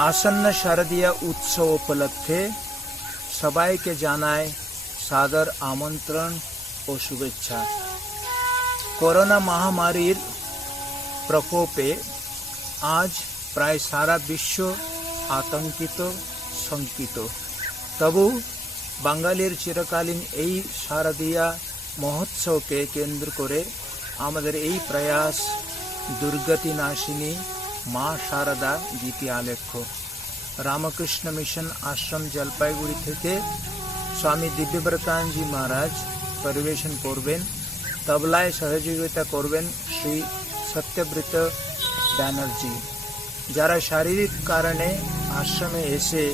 आसन्न शारदीय उत्सव उपलक्षे सबाइके जानाय सादर आमंत्रण और शुभेच्छा। कोरोना महामारीर प्रकोपे आज प्राय सारा विश्व आतंकित शंकित, तबु बांगालिर चिरकालीन এই শারদীয়া महोत्सवके केंद्र करे आमादेर এই प्रयास दुर्गति नाशिनी मा शारदा गीति आलेख्य। रामकृष्ण मिशन आश्रम जलपाईगुड़ी थेके स्वामी दिव्यव्रतानजी महाराज परिवेशन करबेन। तबलाय सहयोगिता करबेन श्री सत्यव्रत बैनर्जी। যারা শারীরিক কারণে আশ্রমে এসে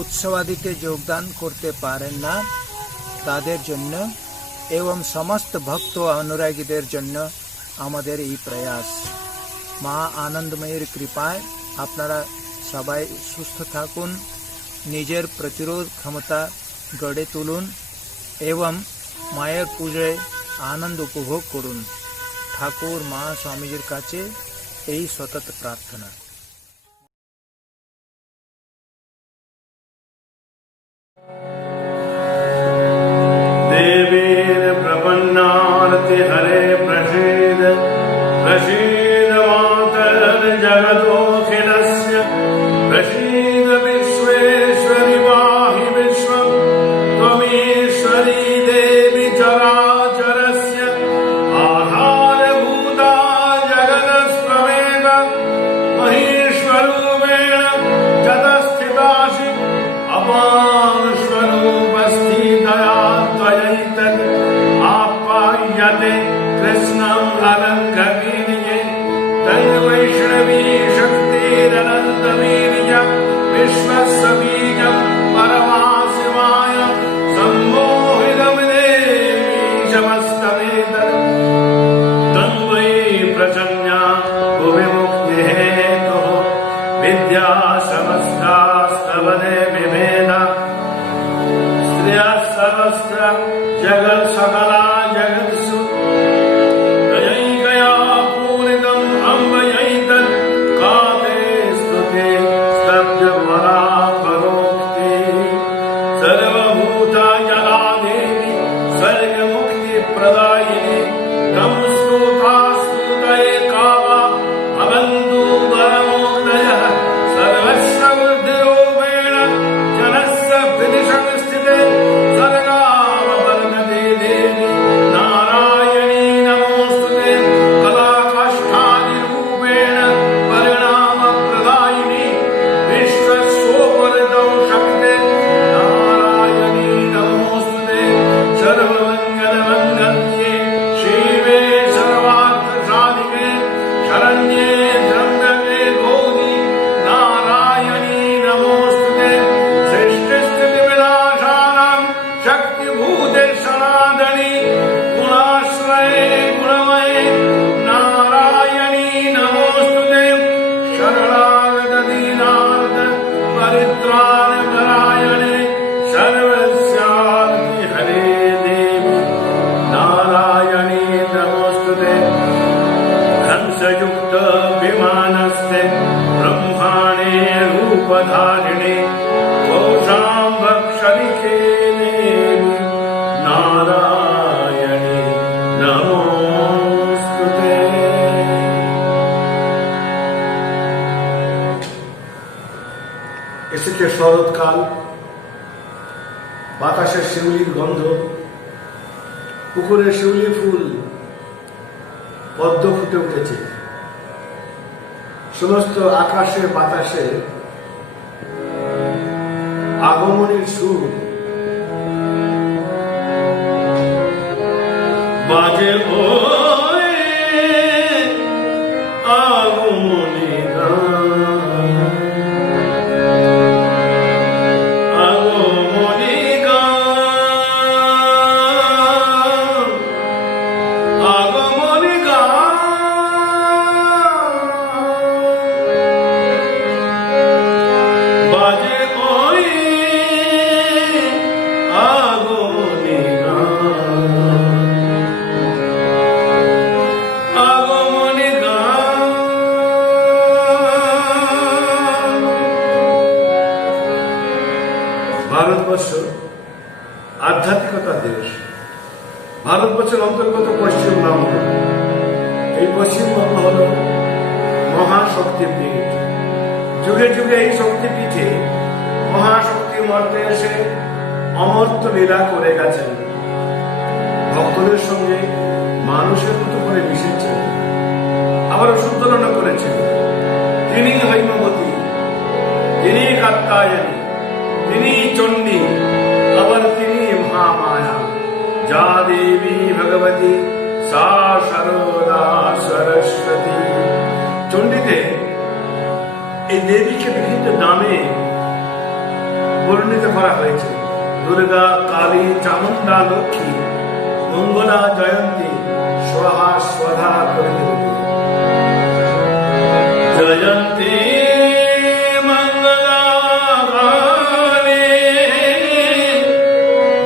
উৎসবাদিতে যোগদান করতে পারেন না তাদের জন্য এবং সমস্ত ভক্ত অনুরাগীদের জন্য আমাদের এই প্রয়াস। মা আনন্দময়ীর কৃপায় আপনারা সবাই সুস্থ থাকুন, নিজের প্রতিরোধ ক্ষমতা গড়ে তুলুন এবং মায়ের পূজায় আনন্দ উপভোগ করুন। ঠাকুর মা স্বামীজির কাছে এই সতত প্রার্থনা। देवीर प्रपन्नार्ति हरे प्रसीद प्रसीद मातर जगदोऽखिलस्य प्रसीद विश्वेश्वरि पाहि विश्वं त्वमीश्वरी देवी चराचरस्य आधारभूता जगदस्त्वमेव महेश्वरूपेण जगत्स्थितासि अपांस्वरूपस्थितया आप्यायते कृष्णम् अलङ्कवीर्ये तन्वैष्णवी शक्तिरनन्तवीर्यम् विश्वस्य बीजम् परमाशिवाय सम्मोहितम् देवीशमस्तमेतत् तन्वै प्रचन्या भुविमुक्तिहेतुः विद्या समस्तास्तवने विभेदा सहस्र जगत् सकला जगत्सु दयैकया पूरितम् अम्बयैतत् काते स्तुते स्तब्धवरा परोक्ति सर्वभूता जला देवी स्वर्गमुक्तिप्रदायिनी तम् स्तुता स्तुतये कामा भवन्तु वरमोक्तयः सर्वस्य बुद्धिरूपेण जनस्य विदिशंस्थिते धारिणे घोषां भक्षलिखे देवी नारायणी नमोस्तुते। এসেছে শরৎকাল, বাতাসে শিউলির গন্ধ, পুকুরে শিউলি ফুল, পদ্ম ফুটে উঠেছে। সমস্ত আকাশে বাতাসে আগমনের সুর বাজে আগমনী আগমনী আগমনী বাজে ভারতবর্ষের অন্তর্গত পশ্চিমবঙ্গ। এই পশ্চিমবঙ্গ হল মহাশক্তিপীঠ। যুগে যুগে এই শক্তিপীঠে মহাশক্তি মর্তে এসে অমর্ত্য লীলা করে গেছেন। ভক্তদের সঙ্গে মানুষের মতো করে মিশেছেন, আবার সুতরণা করেছেন। তিনি হৈমবতী, তিনি কাত্যায়নী, তিনি চণ্ডী, আবার তিনি মহামায়া। যা দেবী ভগবতী সা সরদা সরস্বতী। চণ্ডীতে এই দেবীকে বিভিন্ন নামে বর্ণিত করা হয়েছে। দুর্গা, কালী, চামুণ্ডা, লক্ষ্মী, মঙ্গলা, জয়ন্তী, স্বাহা স্বধা প্রভৃতি। জয়ন্তী মঙ্গলা কালী,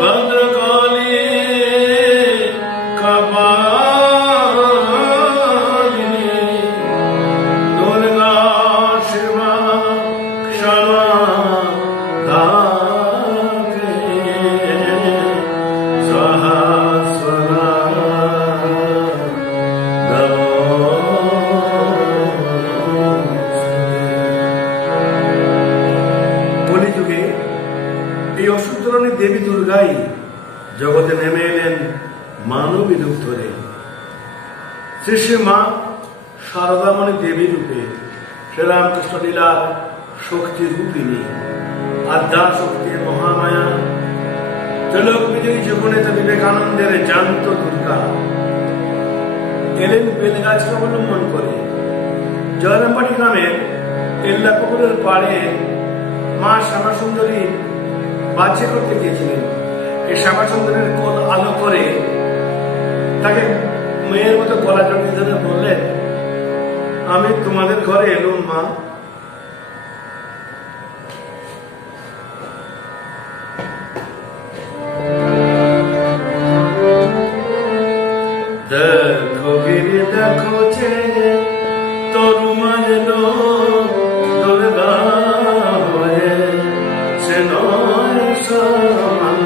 ভদ্রকালী, কপালিনী, দুর্গা, শিবা, ক্ষমা, দেবী দুর্গাই জগতে নেমে এলেন মানবী রূপ ধরে। শ্রী শ্রী মা শারদামণি দেবী রূপে শ্রীরামকৃষ্ণ লীলার শক্তি রূপিণী, আদ্যা শক্তির মহামায়া, জলক বিজয়ী জীবনেতা বিবেকানন্দের জান্ত দুর্গা এলেন বেলগাছকে অবলম্বন করে। জয়রামবাটি গ্রামের এল্লাপুকুরের পাড়ে মা শ্যামাসুন্দরী বাচ্চা করতে গিয়েছিলেন। এই শ্যামাসুন্দরীর কোল আলো করে তাকে মেয়ের মতো গলা জড়িয়ে ধরে বললেন, আমি তোমাদের ঘরে এলুম মা। দেখো গিরি দেখো যে তরু মারলো দুর্গা হয়ে, সে নয় সমান।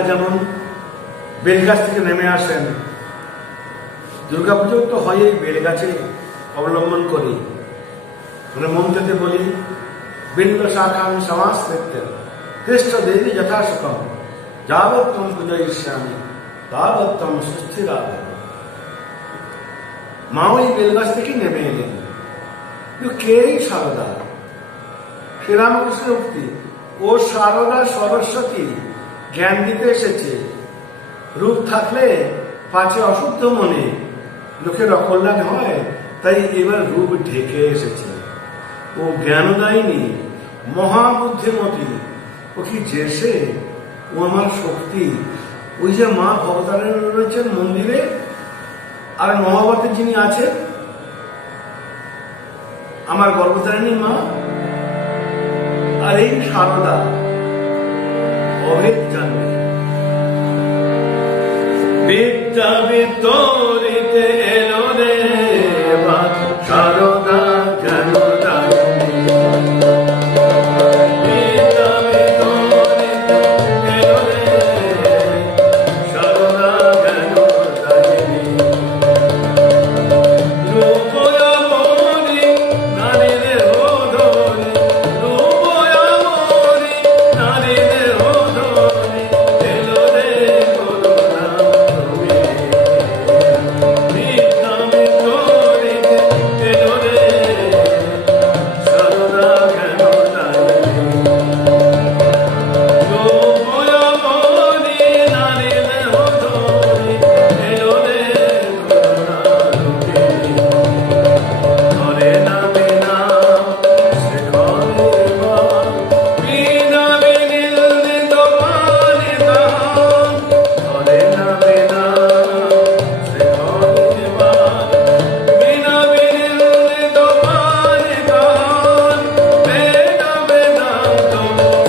আপনারা যেমন বেলগাছ থেকে নেমে আসেন, দুর্গাপুজো তো হয় এই বেলগাছে অবলম্বন করি। মানে মন্ত্রতে বলি, বিল্ল শাখাং সমাশ্রিত্য কৃষ্ণ দেবী যথাসুখম যাবত্তম পূজয়িষ্যামি তাবত্তম সুস্থিরা। মা ওই বেলগাছ থেকে নেমে এলেন। কিন্তু কে সারদা? শ্রীরামকৃষ্ণের উক্তি, ও সারদা সরস্বতী জ্ঞান দিতে এসেছে। রূপ থাকলে পাছে অশুদ্ধ মনে লোকের অকল্যাণ হয়, তাই এবার রূপ ঢেকে এসেছে। ও জ্ঞান দেয়নি, মহাবুদ্ধিমতী। ও কি যেসে, ও আমার শক্তি। ওই যে মা ভবতারিণী রয়েছেন মন্দিরে, আর মহাভারতে যিনি আছেন আমার গর্ভতারিণী মা, আর এই সারদা অভেদ জানবে। বিদ্যা বিতরিতে এলো রে সারদা জ্ঞান দায়িনী। বিদ্যা বিতরিতে এলো রে সারদা জ্ঞান দায়িনী। রূপয়ামণি নারীদের হোধনি, রূপয়ামণি নারীদের হোধনি এলো রে করুণা তুমি। বিদ্যা বিতরিতে এলো রে সারদা জ্ঞান দায়িনী। রূপয়ামণি নারীদের হোধনি এলো রে করুণা তুমি। ধরে না বিনা সে ঘরে মা, বিনা বিনিলে তোমারে দান। ধরে না বিনা সে ঘরে মা, বিনা বিনিলে তোমারে দান। বেদা বেদান্ত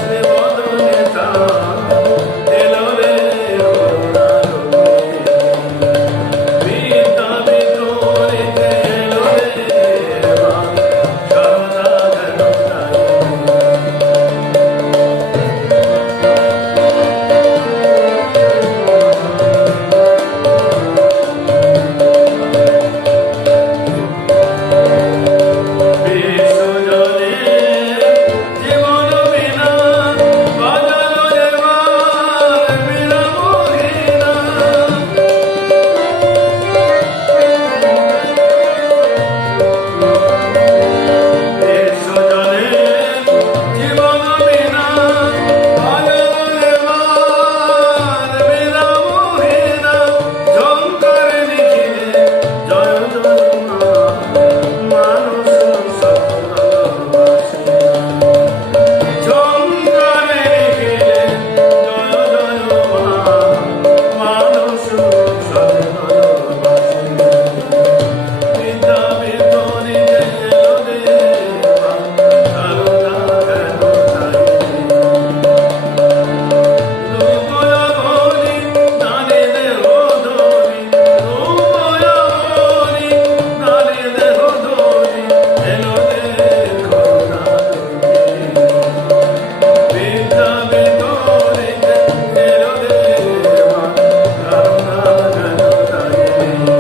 সে বদনে তান এলো রে করুণা তুমি। বিদ্যা বিতরিতে এলো রে সারদা জ্ঞান দায়িনী। বিশ্বজনে জীবন বিনা বাজালো এবার বিনা মোহিনা। বিশ্বজনে জীবন বিনা বাজালো এবার বিনা মোহিনা। ঝঙ্কারে লিখিলে জয় জয় মা, মানুষ সৎভালোবাসে। ঝঙ্কারে লিখিলে জয় জয় মা, মানুষ সৎভালোবাসে। বিদ্যা বিতরিতে এলো রে সারদা জ্ঞান দায়িনী। রূপয়ামণি নারীদের হোধনি, রূপয়ামণি নারীদের হোধনি এলো রে করুণা তুমি। বিদ্যা বিতরিতে এলো রে সারদা জ্ঞান দায়িনী।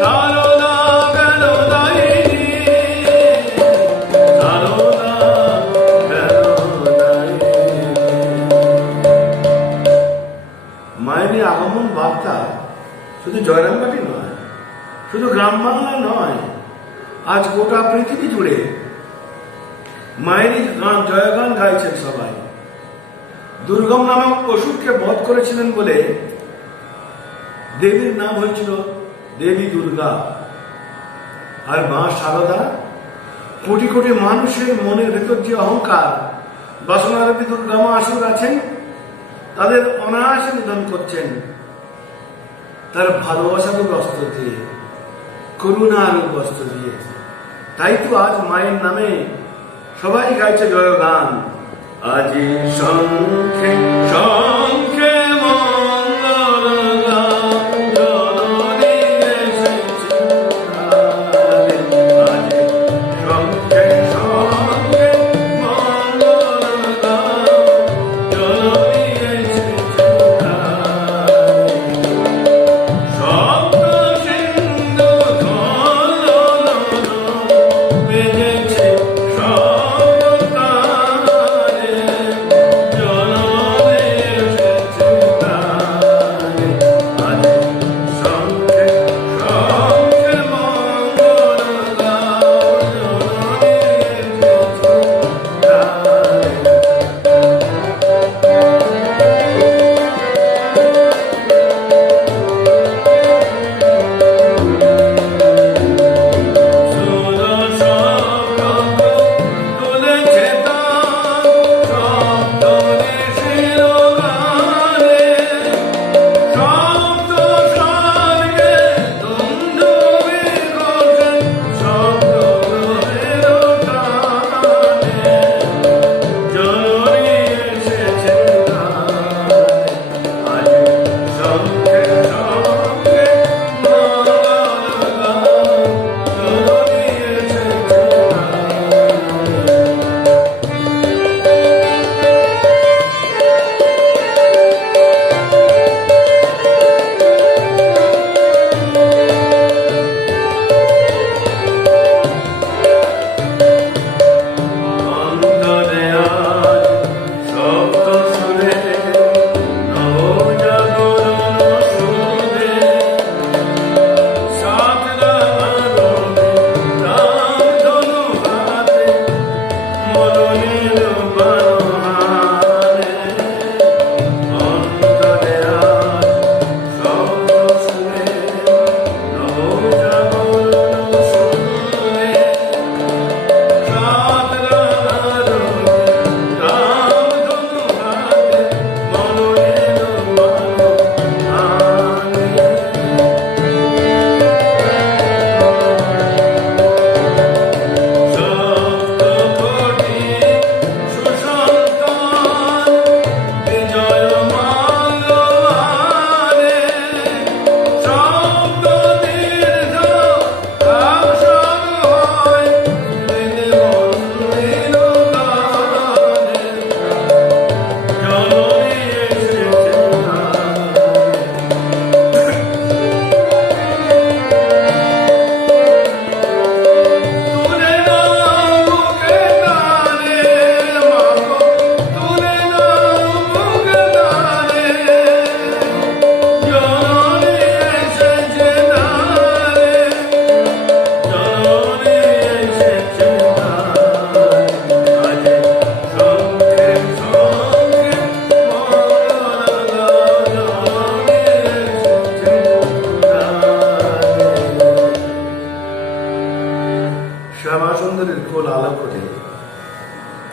সারদা জ্ঞান দায়িনী, সারদা জ্ঞান দায়িনী। মায়ের এই আগমন বার্তা শুধু জয়রামবাটি নয়, শুধু গ্রাম বাংলায় নয়, আজ গোটা পৃথিবী জুড়ে মায়েরই গান জয়গান গাইছেন সবাই। দুর্গম নামক অসুরকে বধ করেছিলেন বলে দেবীর নাম হয়েছিল দেবী দুর্গা। আর মা সারদা কোটি কোটি মানুষের মনের ভেতর যে অহংকার বাসনারূপী দুর্গা মা আসুর আছেন, তাদের অনায়াসে নিধন করছেন তার ভালোবাসারূপ অস্ত্র দিয়ে, করুণারূপ অস্ত্র দিয়ে। তাই তো আজ মায়ের নামে সবাই গাইছে জয়গান। আজি শঙ্খে শঙ্খে মঙ্গল গান, জননী এসেছে দ্বারে। আজি শঙ্খে শঙ্খে মঙ্গল গান, জননী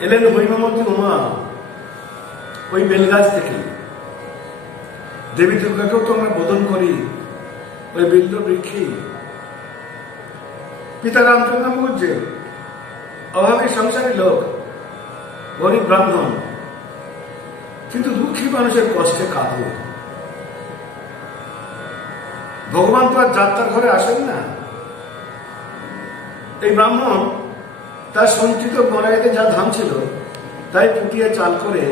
এলেন হৈমবতী উমা ওই বেলগাছ থেকে। দেবী দুর্গাকেও তো আমরা বোধন করি ওই বিল্ল বৃক্ষে। পিতা রামচন্দ্র মুখুজ্জে অভাবী সংসারী লোক, গরিব ব্রাহ্মণ, কিন্তু দুঃখী মানুষের কষ্টে কাঁদে। ভগবান তো আর যাত্রার ঘরে আসেন না। এই ব্রাহ্মণ তার সঞ্চিত বনাইতে যা ধান ছিল তাই ফুটিয়ে চাল করে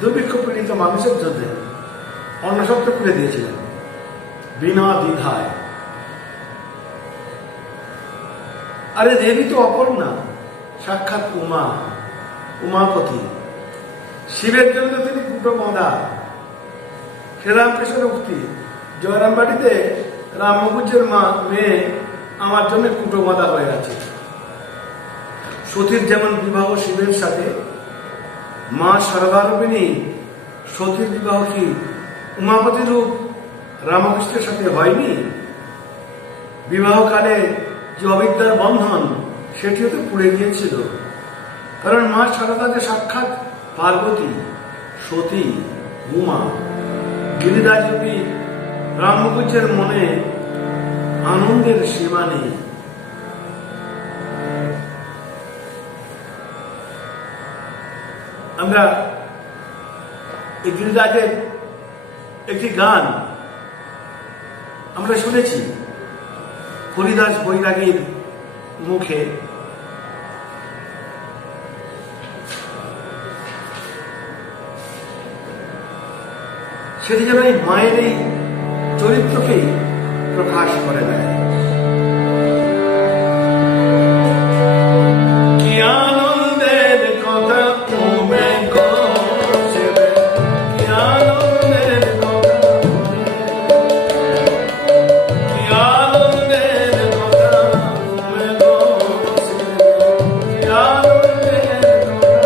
দুর্ভিক্ষ পীড়িত মানুষের জন্য অন্নসত্র খুলে দিয়েছিলেন বিনা দ্বিধায়। আরে দেবী তো অপর না, সাক্ষাৎ উমা, উমাপতি। শিবের জন্য তিনি কুটো বাঁধা। শ্রীরামকৃষ্ণের উক্তি, জয়রামবাটিতে রাম মুখুজ্জের মেয়ে আমার জন্য কুটো বাঁধা হয়ে আছে। সতীর যেমন বিবাহ শিবের সাথে, মা শারদারূপিণী সতীর বিবাহ কি উমাপতি রূপ রামকৃষ্ণের সাথে হয়নি? বিবাহকালে যে অবিদ্যার বন্ধন সেটিও তো পুড়ে গিয়েছিল। কারণ মা শারদা যে সাক্ষাৎ পার্বতী, সতী, উমা। গিরিরাজরূপী রাম মুখুজ্জের মনে আনন্দের সীমা নেই। আমরা এই গিরিরাজের একটি গান আমরা শুনেছি হরিদাস বৈরাগীর মুখে। সেটি যেন এই মায়ের এই চরিত্রকেই প্রকাশ করে দেয়। কি আনন্দের কথা তুমি করছিলে, কি আনন্দের কথা, কি আনন্দের কথা তুমি করছিলে, কি আনন্দের কথা।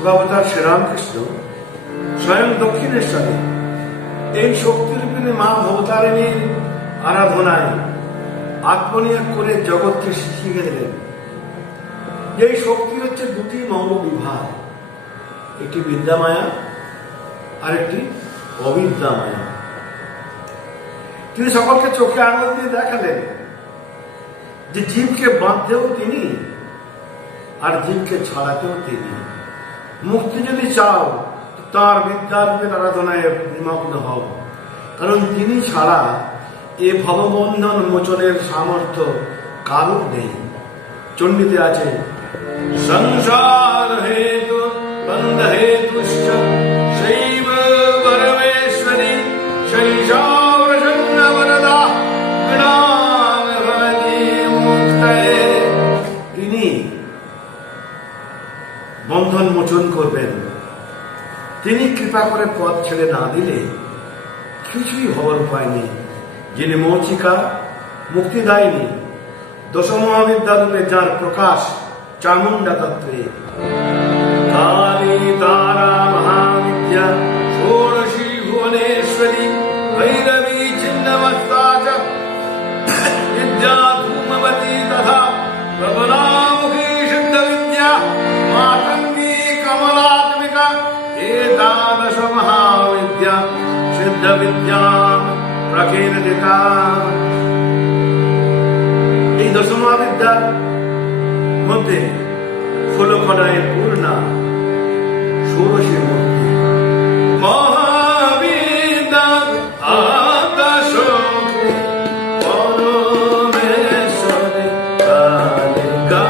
যুগাবতার শ্রীরামকৃষ্ণ স্বয়ং দক্ষিণেশ্বরে এই শক্তিরূপিণী মা ভবতারিণীর আরাধনায় আত্মনিয়োগ করে জগৎকে শিখিয়ে দিলেন। এই শক্তি হচ্ছে দুটি মৌল বিভাগ, একটি বিদ্যামায়া আর একটি অবিদ্যামায়া। তিনি সকলকে চোখে আঙুল দিয়ে দেখালেন যে জীবকে বাঁধতেও তিনি আর জীবকে ছাড়াতেও তিনি। মুক্তি যদি চাও তার বিদ্যারূপের আরাধনায় নিমগ্ন হও, কারণ তিনি ছাড়া এ ভববন্ধন মোচনের সামর্থ্য কারোর নেই। চণ্ডীতে আছে সংসার হেতু বন্ধ হেতুশ্চ শৈব পরমেশ্বরী শৈশাবরসন্ন বরদা গণান ভবতি মুক্তয়ে। তিনি বন্ধন মোচন করবেন। তিনি কৃপা করে পথ ছেড়ে না দিলে কিছুই হওয়ার উপায় নেই। যিনি মৌচিকা মুক্তিদায়িনী দশমহাবিদ্যারূপে যার প্রকাশ চামুণ্ডা তত্ত্বে, কালী তারা মহাবিদ্যা ষোড়শী ভুবনেশ্বরী ভৈরবী ছিন্নমস্তা চ বিদ্যা ধূমবতী তথা প্রবলামুখী সিদ্ধ বিদ্যা মাতঙ্গী কমলাত্মিকা एतादश महाविद्या सिद्ध विद्या प्रकीर्तिता। এই দশ মহাবিদ্যার মধ্যে 16 কণায় পূর্ণা ষোড়শী মূর্তি মহাবিদ্যা আকাশ পরমেশ্বরী কালিকা।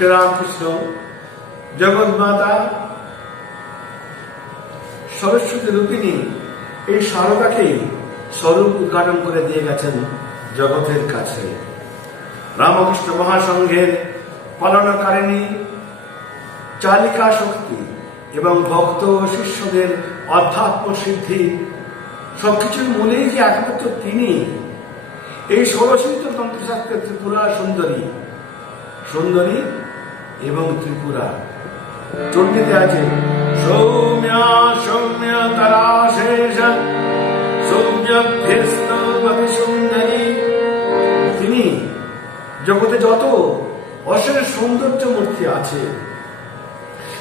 শ্রীরামকৃষ্ণ জগৎ মাতা সরস্বতী রূপিণী এই শারদাকেই স্বরূপ উদ্ঘাটন করে দিয়ে গেছেন জগতের কাছে। রামকৃষ্ণ মহাসংঘের পালনকারিণী চালিকা শক্তি এবং ভক্ত ও শিষ্যদের অধ্যাত্ম সিদ্ধি সবকিছুর মূলেই যে একমাত্র তিনি, এই ষোড়শিত তন্ত্রশাস্ত্রের ত্রিপুরা সুন্দরী, সুন্দরী এবং ত্রিপুরা। চণ্ডীতে আছে সৌম্যা সৌম্য তারা শেষ সৌম্যভ্যস্তবতী সুন্দরী। তিনি জগতে যত অশেষ সৌন্দর্য মূর্তি আছে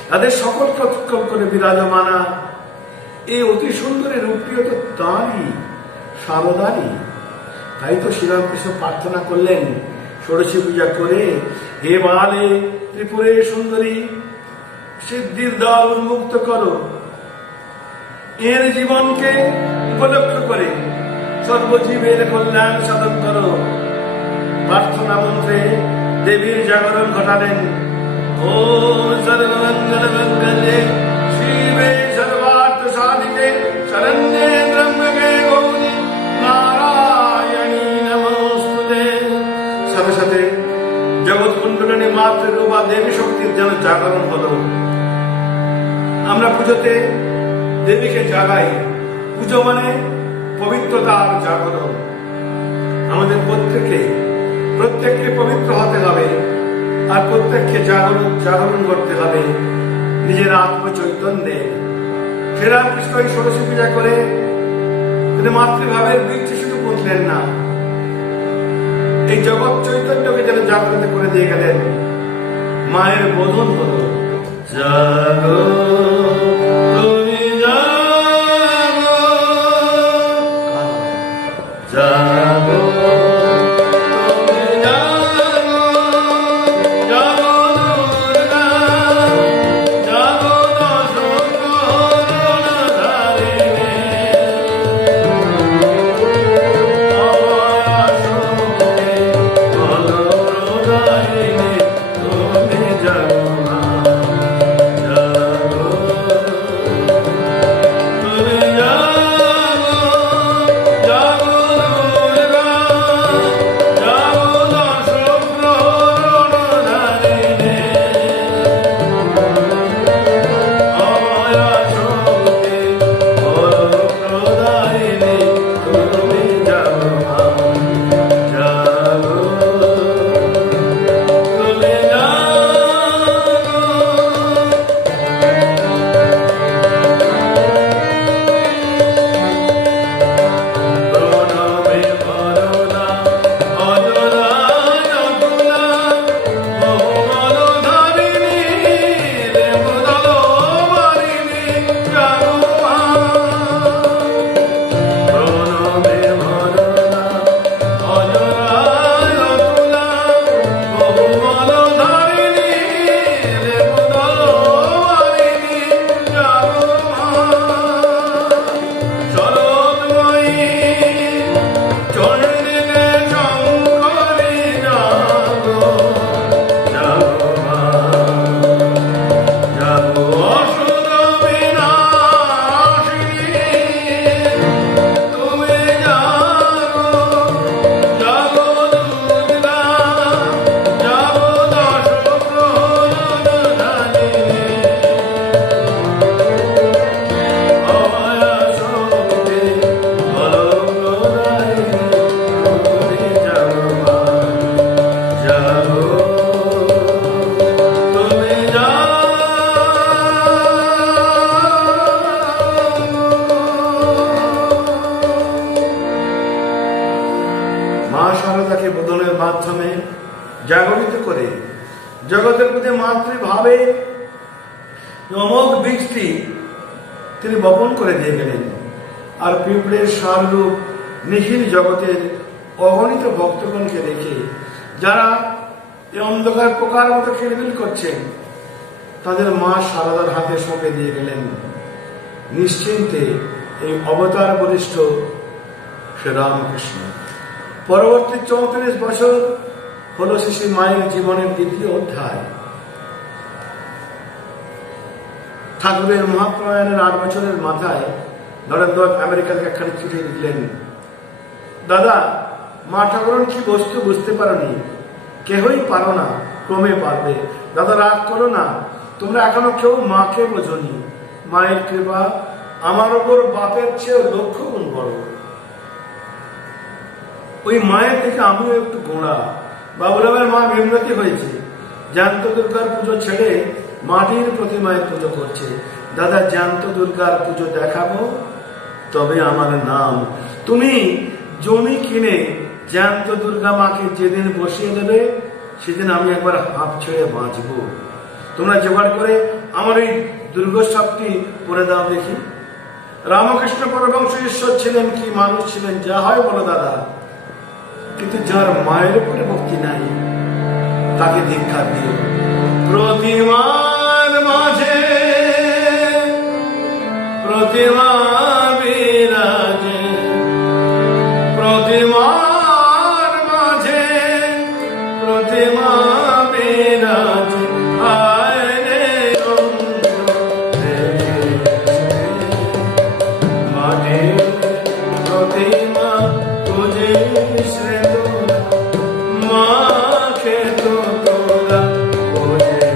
তাদের সকলকে অতিক্রম করে বিরাজমানা এই অতি সুন্দরী রূপটিও তো তাঁরই, শারদারই। তাই তো শ্রীরামকৃষ্ণ প্রার্থনা করলেন ষোড়শী পূজা করে, হে বালে ত্রিপুরে সুন্দরী, সিদ্ধির দ্বার উন্মুক্ত করো, এর জীবনকে উপলক্ষ করে সর্বজীবের কল্যাণ সাধন করো। প্রার্থনা মন্ত্রে দেবীর জাগরণ ঘটালেন। ওম সর্বমঙ্গল মঙ্গলে শিবে সর্বার্থ সাধিকে শরণ্যে ত্র্যম্বকে গৌরী নারায়ণী নমস্তুতে। সাথে সাথে জগৎ কুণ্ডলিনী মাতৃরূপা দেবী শক্তির যেন জাগরণ হলো। আমরা পুজোতে দেবীকে জাগাই। পুজো মানে পবিত্রতার জাগরণ। আমাদের প্রত্যেককে পবিত্র হতে হবে, আর প্রত্যেককে জাগরণ করতে হবে নিজের আত্মচৈতন্যে। শ্রীরামকৃষ্ণ এই ষোড়শী পূজা করে তিনি মাতৃভাবের বীজ শুধু পুঁতলেন না, এই জগৎ চৈতন্যকে যেন জাগরিত করে দিয়ে গেলেন। মায়ের বোধন হল জাগো তুমি জাগো, জাগো মাধ্যমে জাগরিত করে জগতের প্রতি মাতৃভাবে অমোঘ বীজটি তিনি বপন করে দিয়ে গেলেন। আর পিঁপড়ের সাররূপ নিখিল জগতের অগণিত ভক্তগণকে রেখে যারা এই অন্ধকার পোকার মতো খেলবিল করছেন, তাদের মা শারদার হাতে সঁপে দিয়ে গেলেন নিশ্চিন্তে এই অবতার বরিষ্ঠ শ্রীরামকৃষ্ণ। পরবর্তী 34 বছর হল শিশু মায়ের জীবনের দ্বিতীয় অধ্যায়। ঠাকুরের মহাপ্রয়াণের 8 বছরের মাথায় নরেন্দ্র আমেরিকাকে একখানি চিঠি লিখলেন, দাদা, মা ঠাকুরন কি বস্তু বুঝতে পারোনি, কেহই পারো না, ক্রমে পারবে। দাদা, রাগ করো না, তোমরা এখনো কেউ মাকে বোঝনি। মায়ের কৃপা আমার ওপর বাপের চেয়ে 1,00,000 গুণ বড়। ওই মায়ের থেকে আমিও একটু গোড়া। বাবুরামের মা বিমরতি হয়েছে, জ্যান্ত দুর্গার পুজো ছেড়ে মাটির প্রতিমায় পুজো করছে। দাদা, জ্যান্ত দুর্গার পুজো দেখাবো, তবে আমার নাম। তুমি জমি কিনে জ্যান্ত দুর্গা মাকে যেদিন বসিয়ে দেবে, সেদিন আমি একবার হাঁপ ছেড়ে বাঁচবো। তোমরা জোগাড় করে আমার এই দুর্গোৎসবটি করে দাও দেখি। রামকৃষ্ণ পরমহংস ঈশ্বর ছিলেন কি মানুষ ছিলেন, যা হয় বলো দাদা, কিন্তু যার মায়ের উপরে ভক্তি নাই তাকে ধিক্কার দিও। প্রতিমার মাঝে প্রতিমা বিরাজে, প্রতিমার মাঝে প্রতিমা বিরাজে, আয় রে মাটির প্রতিমা তুঝে শ্রেত, মাকে তো তোরা বুঝে।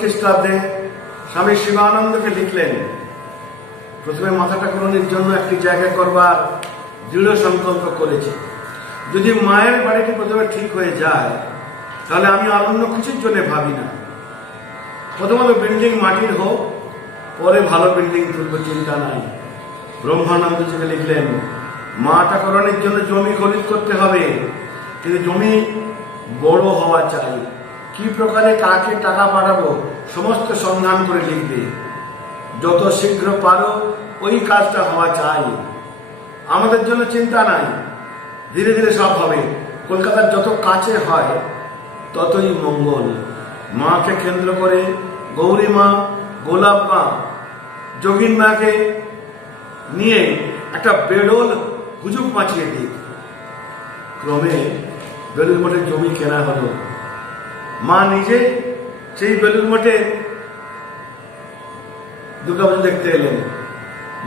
খ্রিস্টাব্দে স্বামী শিবানন্দকে লিখলেন, প্রথমে মাথা ঠাকুরানির জন্য একটি জায়গা করবার দৃঢ় সংকল্প করেছি। যদি মায়ের বাড়িটি প্রথমে ঠিক হয়ে যায় তাহলে আমি আর অন্য কিছুর জন্য ভাবি না। প্রথমত বিল্ডিং মাটির হোক, পরে ভালো বিল্ডিং তুলব, চিন্তা নাই। ব্রহ্মানন্দজিকে লিখলেন, মা ঠাকুরানির জন্য জমি খরিদ করতে হবে, কিন্তু জমি বড় হওয়া চাই। কি প্রকারে কাকে টাকা পাঠাবো সমস্ত সন্ধান করে লিখবে। যত শীঘ্র পারো ওই কাজটা হওয়া চাই। আমাদের জন্য চিন্তা নাই, ধীরে ধীরে সব হবে। কলকাতার যত কাছে হয় ততই মঙ্গল। মাকে কেন্দ্র করে গৌরী মা, গোলাপ মা, যোগিন মাকে নিয়ে একটা বেডল হুজুক মাছিয়ে দিক। ক্রমে বেলুর মঠের জমি কেনা হলো। মা নিজে সেই বেলুর মঠে দুর্গাপুজো দেখতে এলেন।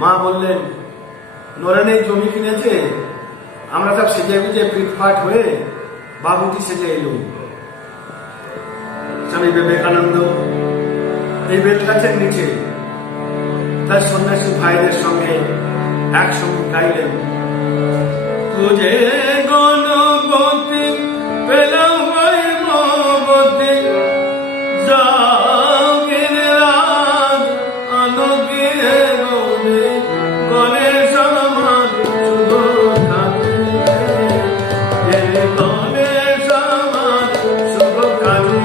মা বললেন, নরেন জমি কিনেছে, আমরা সব সেজে গুজে পিটপাট হয়ে বাবুটি সেজে এলুম। স্বামী বিবেকানন্দ এই বেল গাছের নিচে তার সন্ন্যাসী ভাইদের সঙ্গে একসঙ্গে গাইলেন, তুঝে গণপতি পেলাম মগতি, জাগির রাজ আলোকিয়ে গৌরে, গণেশ আমার শুভ কাজে, গণেশ আমার শুভ কাজে।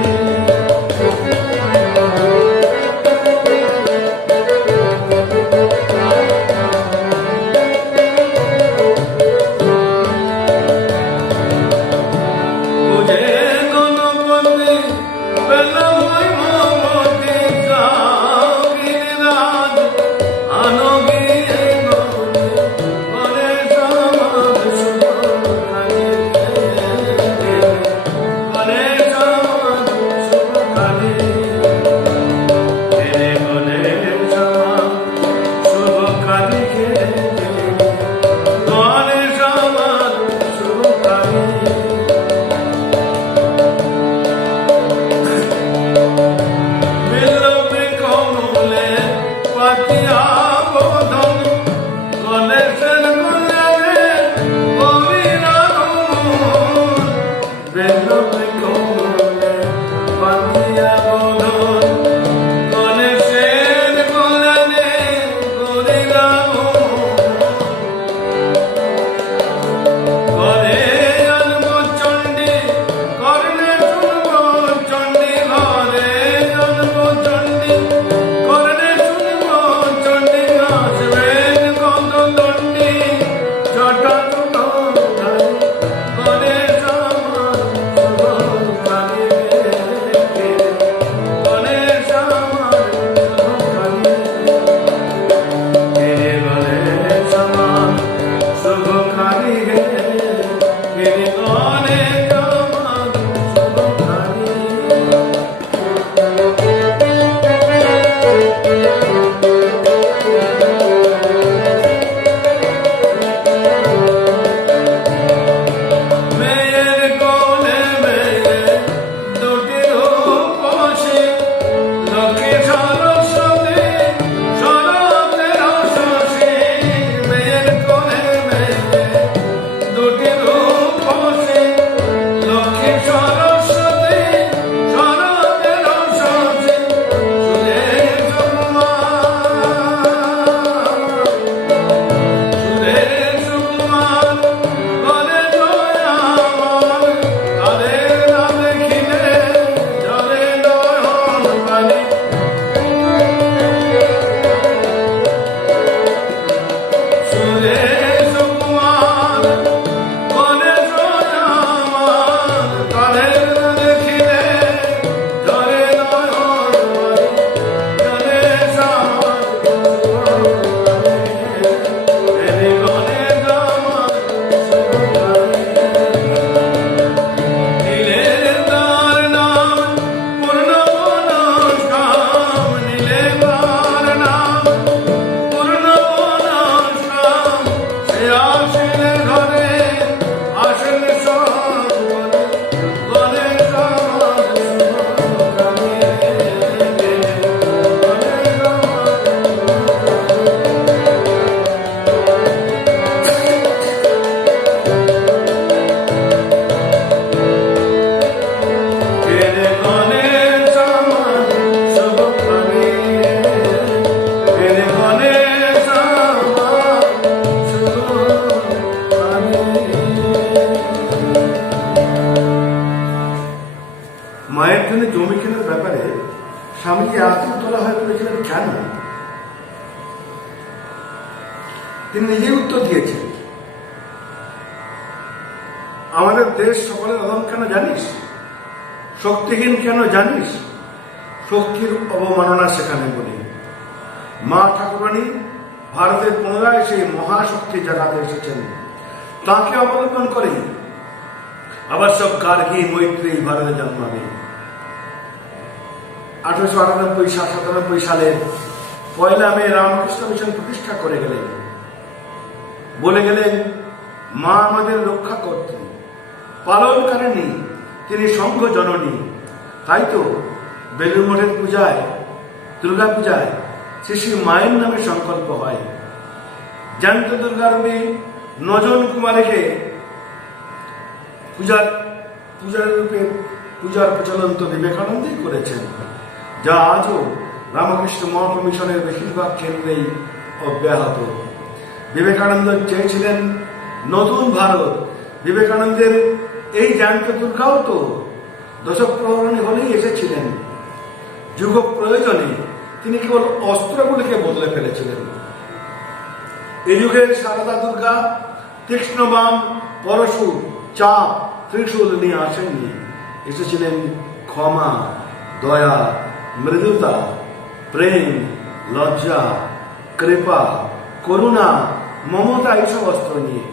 এ আসেন ঘরে আসেন সব ঘরে মায়ের জন্য জমি কেনার ব্যাপারে স্বামীজি এত তোলা হয়ে পড়েছিলেন কেন? তিনি নিজেই উত্তর দিয়েছেন, আমাদের দেশ সকলের অধম কেন জানিস? শক্তিহীন কেন জানিস? শক্তির অবমাননা সেখানে বলি। মা ঠাকুরানী ভারতের পুনরায় সেই মহাশক্তি জাগাতে এসেছেন। তাকে অবলম্বন করে আবার সব গার্গী মৈত্রী ভারতে জন্মাবে। 1898-97 সালে 1 মে রামকৃষ্ণ মিশন প্রতিষ্ঠা করে গেলেন। বলে গেলেন, মা আমাদের রক্ষা করতে পালন করেনি, তিনি সংঘ জননী। তাই তো বেলুর মঠের পূজায়, দুর্গা পূজায় শ্রী মায়ের নামে সংকল্প হয়। জ্যান্ত দুর্গারূপী 9 জন কুমারীকে পূজার প্রচলন তো বিবেকানন্দই করেছেন, যা আজও রামকৃষ্ণ মঠ মিশনের বেশিরভাগ কেন্দ্রেই অব্যাহত। বিবেকানন্দ চেয়েছিলেন নতুন ভারত। বিবেকানন্দের এই জ্যান্ত দুর্গাও তো দশপ্রহরণী হলেই এসেছিলেন। যুগ প্রয়োজনে তিনি কেবল অস্ত্রগুলিকে বদলে ফেলেছিলেন। এই যুগের সারদা দুর্গা তীক্ষ্ণ বাম, পরশু, চাপ, ত্রিশূল নিয়ে আসেননি। এসেছিলেন ক্ষমা, দয়া, মৃদুতা, প্রেম, লজ্জা, কৃপা, করুণা, মমতা এইসব অস্ত্র নিয়ে।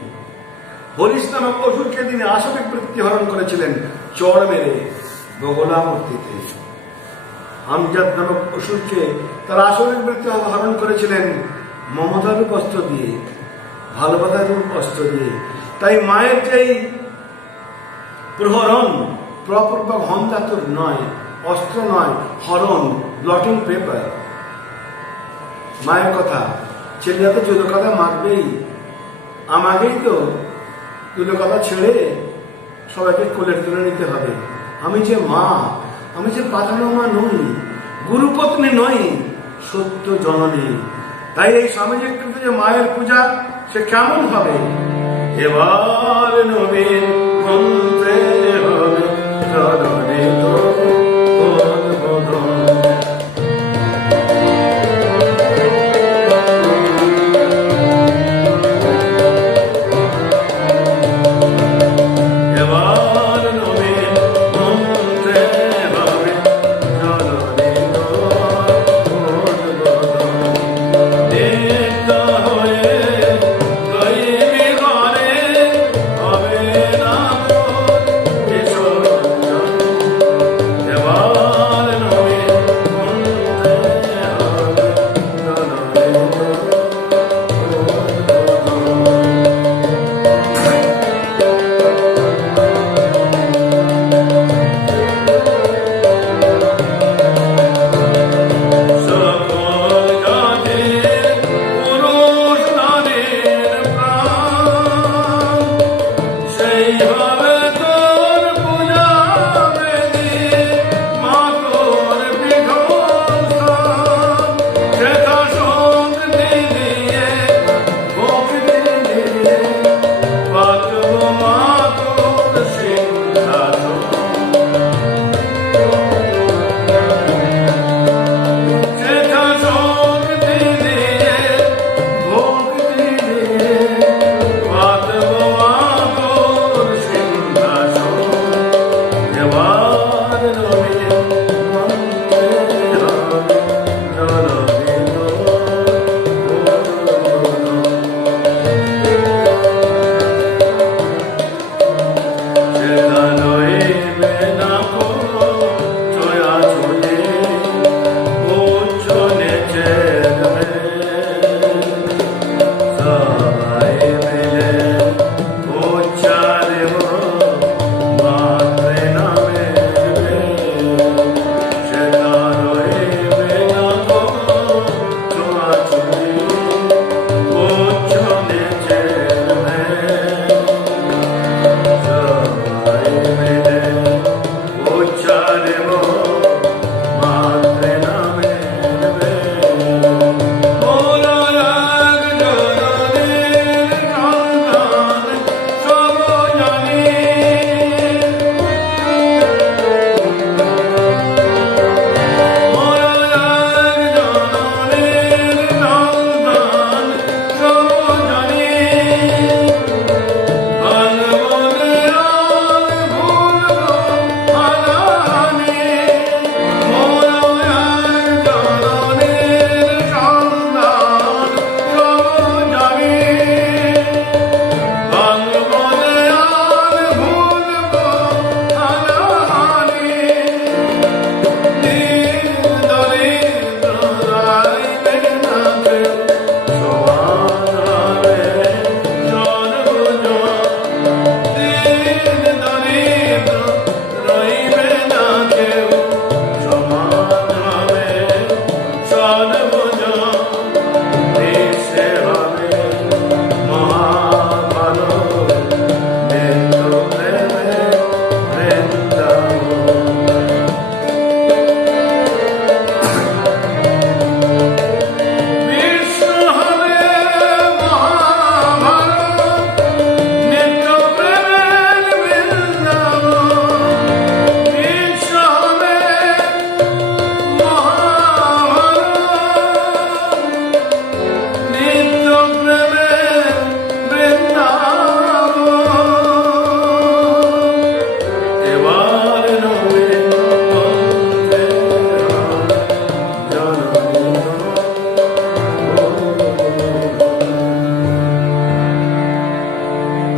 হরিশ নামক অসুরকে তিনি আসবিক বৃত্তি হরণ করেছিলেন চড় মেরে বগলা মূর্তিতে। আমজাদ নামক অসুরকে তার আসবিক বৃত্তি হরণ করেছিলেন মমতার রূপ অস্ত্র দিয়ে, ভালোবাসার রূপ অস্ত্র দিয়ে। তাই মায়ের যেই প্রহরণ প্রপূর্বক হন্তাতুর নয়, অস্ত্র নয়, হরণ, ব্লটিং পেপার। মায়ের কথা, ছেলেরা তো জুতো কথা মারবেই। আমাকেই তো দুটো কথা ছেড়ে সবাইকে কোলে তুলে নিতে হবে। আমি যে মা, আমি যে পাঠানো মা নই, গুরুপত্নী নই, সত্য জননী। তাই এই স্বামীজির যে মায়ের পূজা, সে কেমন হবে? এবার নবীন মন্ত্রে হবে জননী তো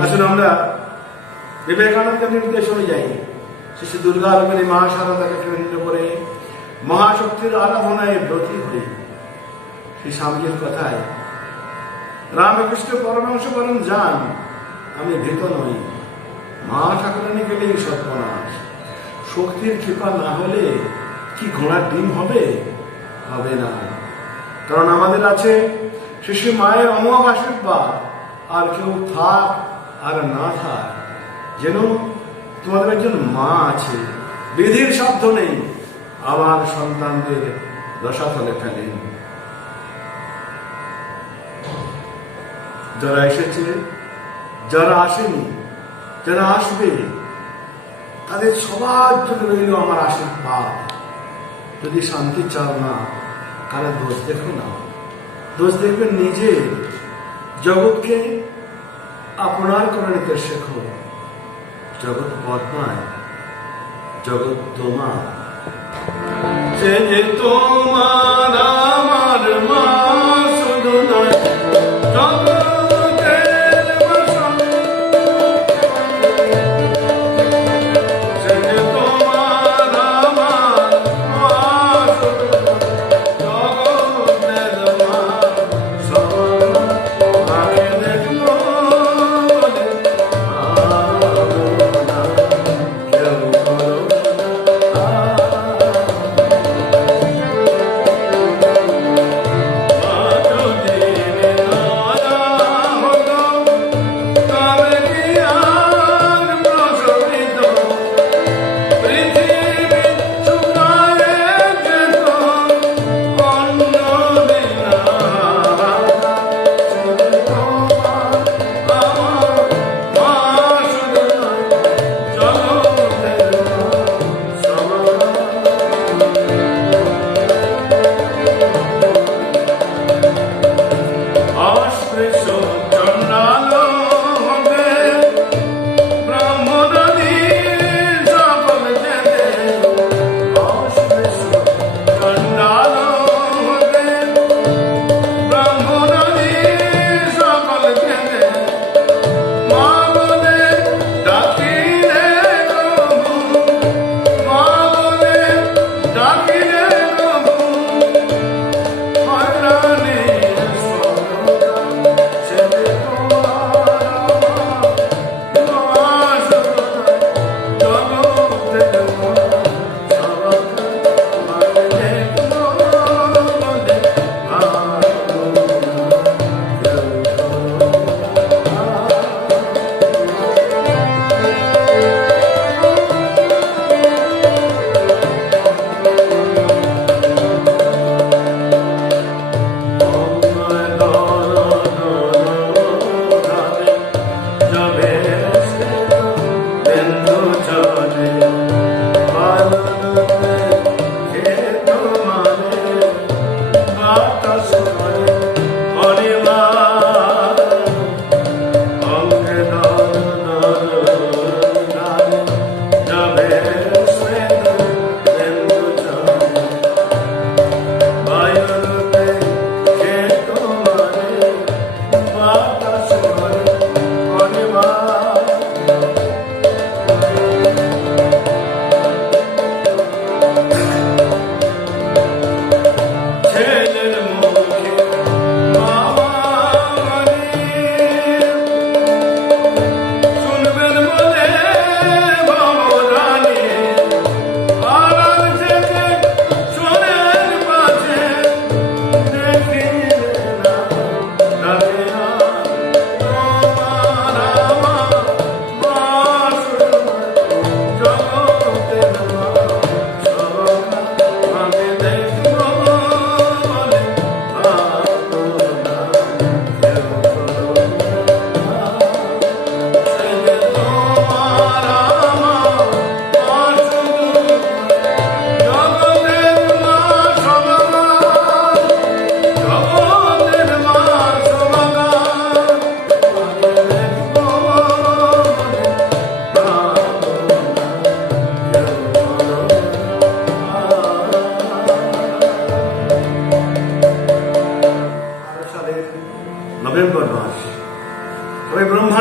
আসলে আমরা বিবেকানন্দের নির্দেশ অনুযায়ী শ্রী দুর্গা রূপিণী মা শারদাকে কেন্দ্র করে মহাশক্তির আরাধনায় ব্রতী হই। শ্রী স্বামীজির কথায় রামকৃষ্ণ পরমহংস বলেন, যান আমি ভীত নই, মা ঠাকুরানী গেলেই সর্বনাশ। শক্তির কৃপা না হলে কি ঘোড়ার ডিম হবে? হবে না। কারণ আমাদের আছে শিশু মায়ের অমোঘ আশীর্বাদ। আর কেউ থাক আর না থাক, যেন তোমাদের একজন মা আছে, বিধির সাধ্য নেই আমার সন্তানদের রসাতলে ফেলেন। যারা এসেছে, যারা আসেনি, যারা আসবে, তাদের সবার জন্য রইল আমার আশীর্বাদ। যদি শান্তি চাও না, কারো দোষ দেখো না, দোষ দেখবেন নিজে। জগৎকে আপনার করে নিতে শেখো। জগৎ পদ্মায়, জগৎ তোমার। সে যে তোমার আমার মা শুধু নয়, জগতের বাসন। সে যে তোমার আমার মা শুধু নয়, জগতের মা সমান। আগে দেখলো বলে ভাবনা, কেউ করো না।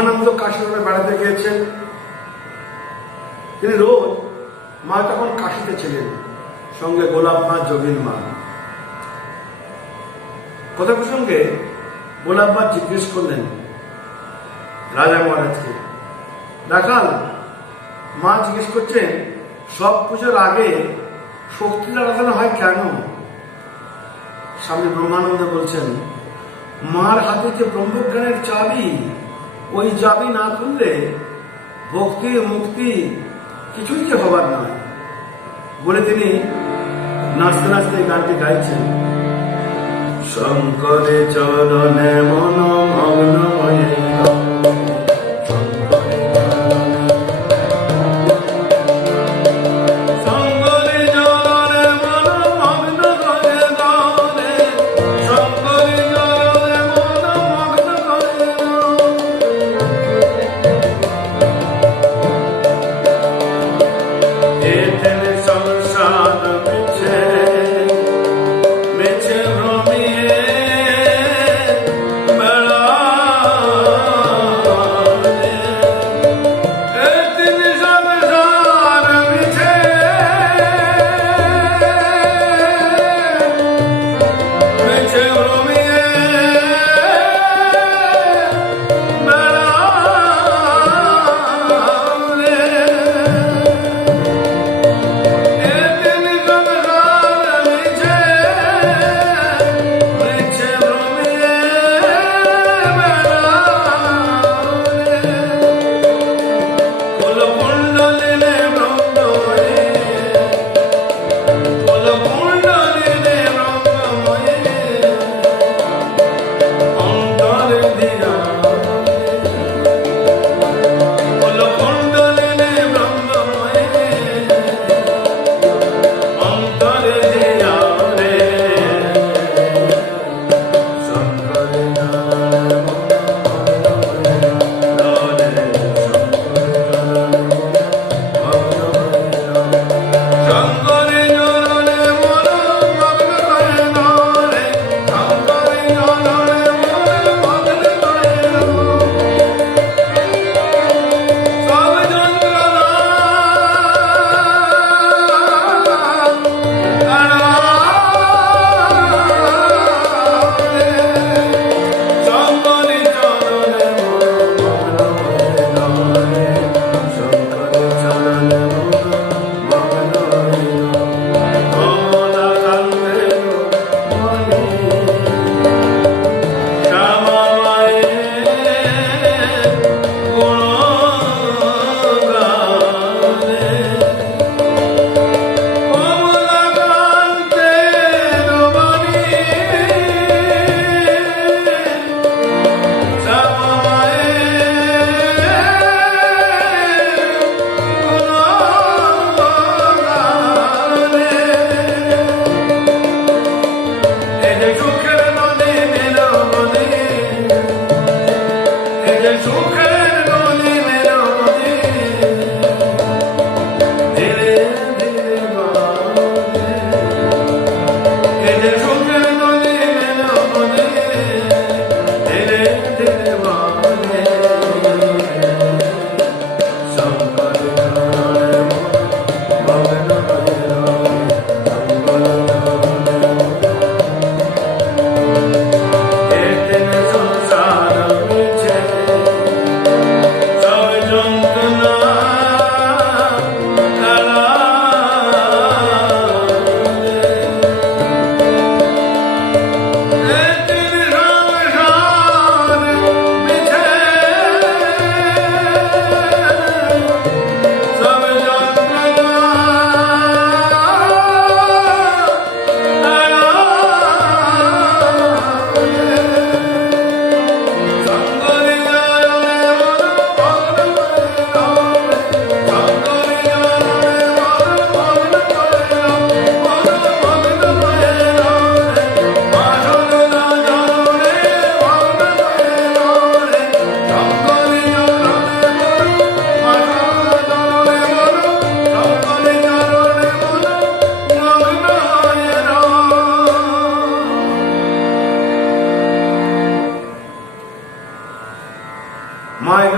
ব্রহ্মানন্দ কাশীতে বেড়াতে গিয়েছেন। তিনি রোজ, মা তখন কাশীতে ছিলেন, সঙ্গে গোলাপ মা, যোগীন মা। কথা প্রসঙ্গে গোলাপ মা জিজ্ঞেস করলেন রাজা মহারাজকে, রাখাল, মা জিজ্ঞেস করছেন সব পুজোর আগে শক্তির আরাধনা হয় কেন? স্বামী ব্রহ্মানন্দ বলছেন, মার হাতে যে ব্রহ্মজ্ঞানের চাবি, ওই চাবি না খুললে ভক্তি মুক্তি কিছুই যে হবার নয়। বলে তিনি নাচতে নাচতে গানটি গাইছেন, শঙ্করে চরণে মন মগ্ন হয়ে বেড়া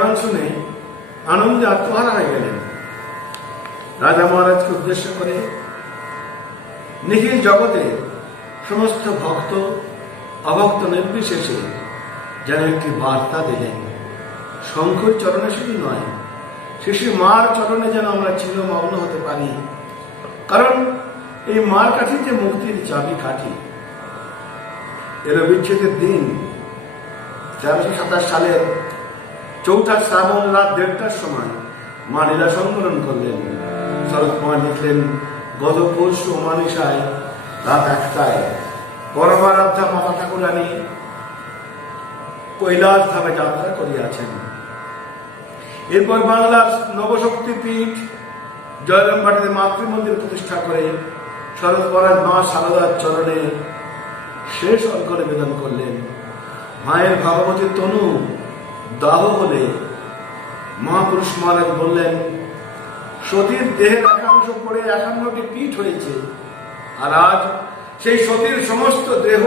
বিধান শুনে আনন্দে আত্মহারা হয়ে গেলেন। রাজা মহারাজকে উদ্দেশ্য করে নিখিল জগতে সমস্ত ভক্ত অভক্ত নির্বিশেষে যেন একটি বার্তা দিলেন। শঙ্কর চরণে শুধু নয়, শিশু মার চরণে যেন আমরা চিরমগ্ন হতে পারি, কারণ এই মার কাছে যে মুক্তির চাবি কাঠি। এর বিচ্ছেদের দিন 1327 সালের 4 শ্রাবণ রাত 1:30টার সময় মা লীলা সংকলন করলেন। শরৎ কুমার লিখলেন, গত পরশু অমানিসায় রাত 1টায় পরমারাধ্যা মাতা ঠাকুরানী কৈলাস ধামে যাত্রা করিয়াছেন। এরপর বাংলার নবশক্তিপীঠ জয়রামবাটিতে মাতৃমন্দির প্রতিষ্ঠা করে শরৎ কুমার মা শারদার চরণে শেষ অর্ঘ্য নিবেদন করলেন। মায়ের ভাগবতী তনু দাহ হলে মহাপুরুষ মহারাজ বললেন, সতীর দেহের একাংশ পড়ে 51টি পীঠ হয়েছে, আর আজ সেই সতীর সমস্ত দেহ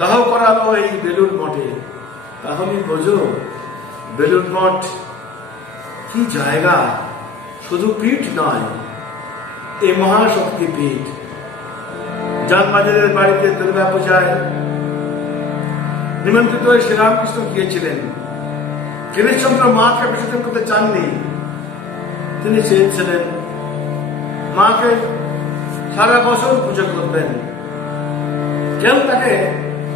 দাহ করালো এই বেলুড় মঠে। তাহলে বোঝো বেলুড় মঠ কি জায়গা, শুধু পীঠ নয়, এই মহাশক্তি পীঠ। জানবাজারের বাড়িতে দুর্গা পূজায় নিমন্ত্রিত হয়ে শ্রীরামকৃষ্ণ গিয়েছিলেন। গিরিশচন্দ্র মাকে বিসর্জন করতে চাননি। তিনি চেয়েছিলেন মাকে সারা বছর পুজো করবেন। কেউ তাকে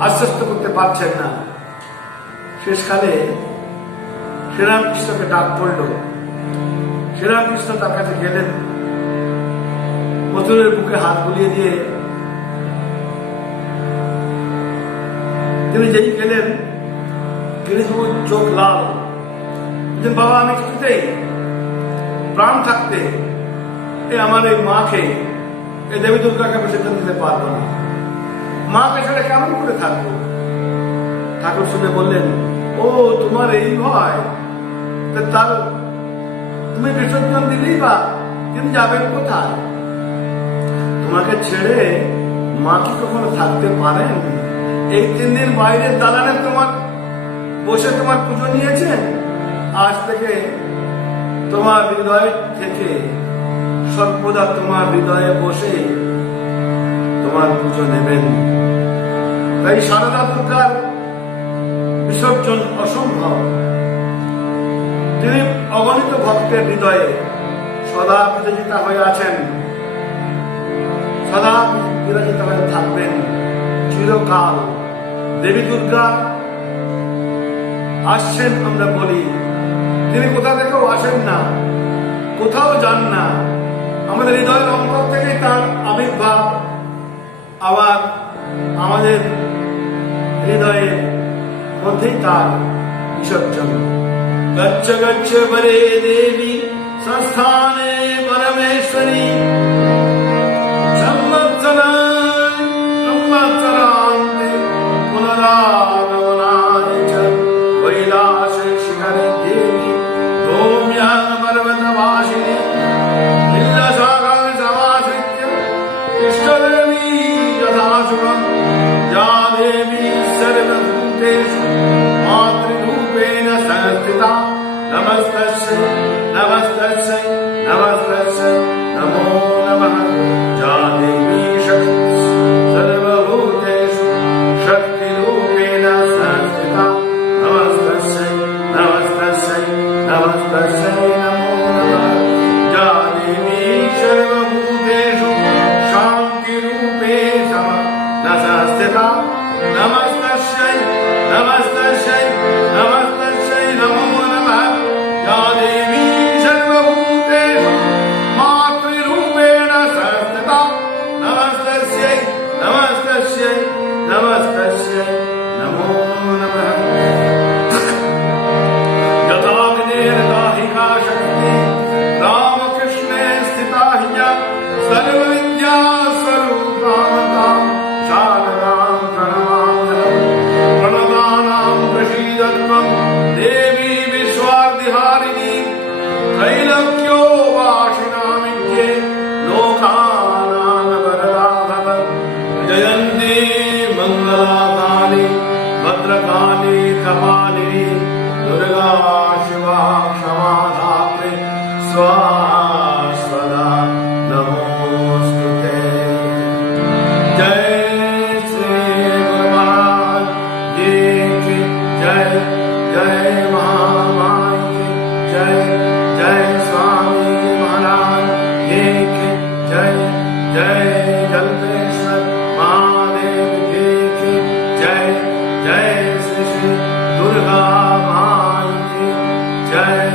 আশ্বস্ত করতে পারছেন না। শেষকালে শ্রীরামকৃষ্ণকে ডাক পড়ল। শ্রীরামকৃষ্ণ তার কাছে গেলেন, মথুরের বুকে হাত বুলিয়ে দিয়ে তিনি যেই গেলেন, গিরিশবাবুর চোখ লাল। বাবা, আমি কিছুতেই প্রাণ থাকতে আমার এই মাকে, এই দেবী দুর্গাকে বিসর্জন দিতে পারবো না। মাকে ছেড়ে কেমন করে থাকবো? ঠাকুর শুনে বললেন, ও তোমার এই ভয়, তার তুমি বিসর্জন দিলেই বা তিনি যাবেন কোথায়? তোমাকে ছেড়ে মা কি কখনো থাকতে পারেন? এই 3 দিন বাইরের দালানে তোমার বসে তোমার পুজো নিয়েছেন। আজ থেকে তোমার হৃদয় থেকে সর্বদা তোমার হৃদয়ে বসে তোমার পুজো নেবেন। তাই সারদা দুর্গার বিসর্জন অসম্ভব। তিনি অগণিত ভক্তের হৃদয়ে সদা বিরাজিতা হয়ে আছেন, সদা বিরাজিতা হয়ে থাকবেন চিরকাল। দেবী দুর্গা আসছেন আমরা বলি, তিনি কোথা থেকেও আসেন না, কোথাও যান না। আমাদের হৃদয়ের অন্তর থেকেই তার আবির্ভাব, আবার আমাদের হৃদয়ের মধ্যেই তার বিসর্জন। গচ্ছ গচ্ছ বরে দেবী সংস্থানে পরমেশ্বরী সংবৎসরান্তে পুনরাগমনায় চ কৈলাসে শিখরে দেবী গৌম্যাং পর্বতবাসিনী নীলসাগর সমাশ্রিত্য তিষ্ঠদেবী যথাশুভম যা দেবী সর্বভূতেষু মাতৃরূপেণ সংস্থিতা। নমস্তস্যৈ নমস্তস্যৈ নমস্তস্যৈ নমো নমঃ। যা দেবী সর্বভূতেষু শক্তিরূপেণ সংস্থিতা। নমস্তস্যৈ নমস্তস্যৈ নমস্তস্যৈ নমো নমঃ। যা দেবী সর্বভূতেষু শান্তিরূপেণ সংস্থিতা। নমস্তস্যৈ নমস্তস্যৈ নমস্তস্যৈ নমো নমঃ। যা দেবী সর্বভূতেষু মাতৃরূপেণ সংস্থিতা। शिवा क्षमाधात्रे स्वास्वदा नमोस्तुते। जय श्री गुरु महाराज जी की जय, जय महामाई की जय, जय स्वामी महाराज जी की जय, जय जलपेश्वर महादेव जी की जय, जय श्री श्री दुर्गा माई की जय।